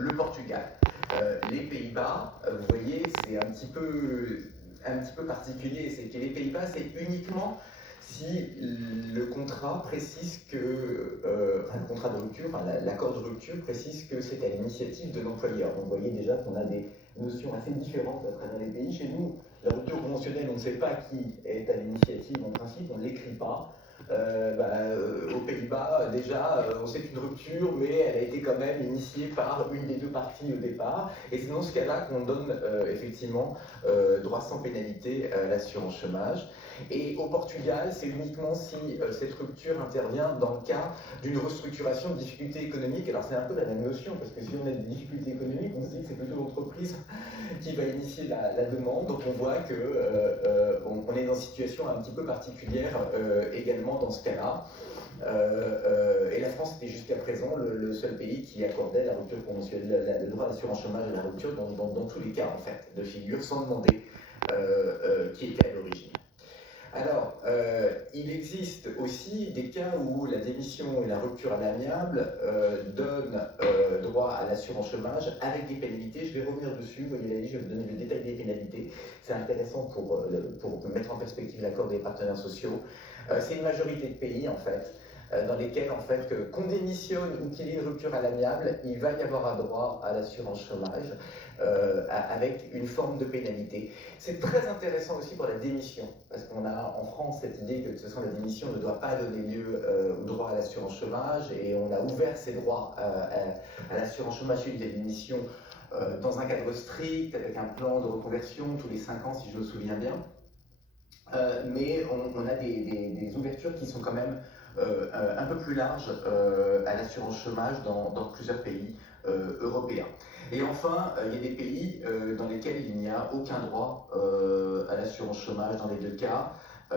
le Portugal. Les Pays-Bas, vous voyez, c'est un petit peu particulier, c'est que les Pays-Bas, c'est uniquement si le contrat précise que, enfin le contrat de rupture, enfin, l'accord de rupture précise que c'est à l'initiative de l'employeur. Donc vous voyez déjà qu'on a des notions assez différentes à travers les pays. Chez nous, la rupture conventionnelle, on ne sait pas qui est à l'initiative, en principe, on ne l'écrit pas. Aux Pays-Bas, déjà, on sait une rupture, mais elle a été quand même initiée par une des deux parties au départ. Et c'est dans ce cas-là qu'on donne effectivement droit sans pénalité à l'assurance chômage. Et au Portugal, c'est uniquement si cette rupture intervient dans le cas d'une restructuration de difficultés économiques. Alors c'est un peu la même notion, parce que si on a des difficultés économiques, on se dit que c'est plutôt l'entreprise qui va initier la demande. Donc on voit qu'on est dans une situation un petit peu particulière également dans ce cas-là. Et la France était jusqu'à présent le seul pays qui accordait la rupture conventionnelle, le droit d'assurance chômage et la rupture dans tous les cas en fait, de figure, sans demander qui était à l'origine. Alors, il existe aussi des cas où la démission et la rupture à l'amiable donnent droit à l'assurance chômage avec des pénalités. Je vais revenir dessus, vous voyez la liste, je vais vous donner le détail des pénalités. C'est intéressant pour mettre en perspective l'accord des partenaires sociaux. C'est une majorité de pays, en fait, dans lesquels, en fait, qu'on démissionne ou qu'il y ait une rupture à l'amiable, il va y avoir un droit à l'assurance chômage avec une forme de pénalité. C'est très intéressant aussi pour la démission, parce qu'on a en France cette idée que de toute façon la démission ne doit pas donner lieu au droit à l'assurance chômage, et on a ouvert ces droits à l'assurance chômage suite des démissions dans un cadre strict, avec un plan de reconversion tous les 5 ans, si je me souviens bien. Mais on a des ouvertures qui sont quand même un peu plus larges à l'assurance chômage dans plusieurs pays européens. Et enfin, il y a des pays dans lesquels il n'y a aucun droit à l'assurance chômage dans les deux cas. Vous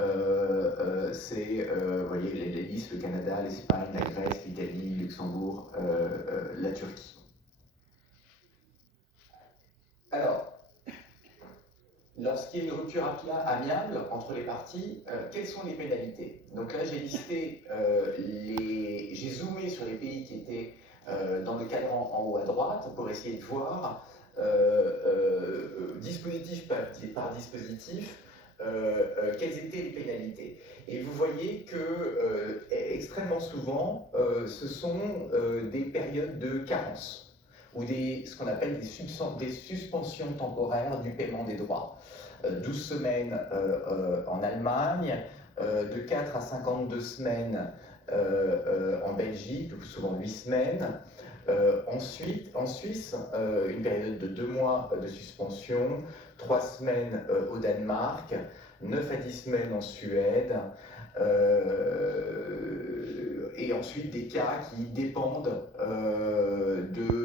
voyez les listes, le Canada, l'Espagne, la Grèce, l'Italie, le Luxembourg, la Turquie. Alors, lorsqu'il y a une rupture amiable entre les parties, quelles sont les pénalités? Donc là, j'ai listé, j'ai zoomé sur les pays qui étaient dans le cadran en haut à droite pour essayer de voir dispositif par dispositif quelles étaient les pénalités. Et vous voyez que extrêmement souvent, ce sont des périodes de carence ou ce qu'on appelle des suspensions temporaires du paiement des droits. 12 semaines en Allemagne, de 4 à 52 semaines en Belgique, le plus souvent 8 semaines. Ensuite, en Suisse, une période de 2 mois de suspension, 3 semaines au Danemark, 9 à 10 semaines en Suède, et ensuite des cas qui dépendent de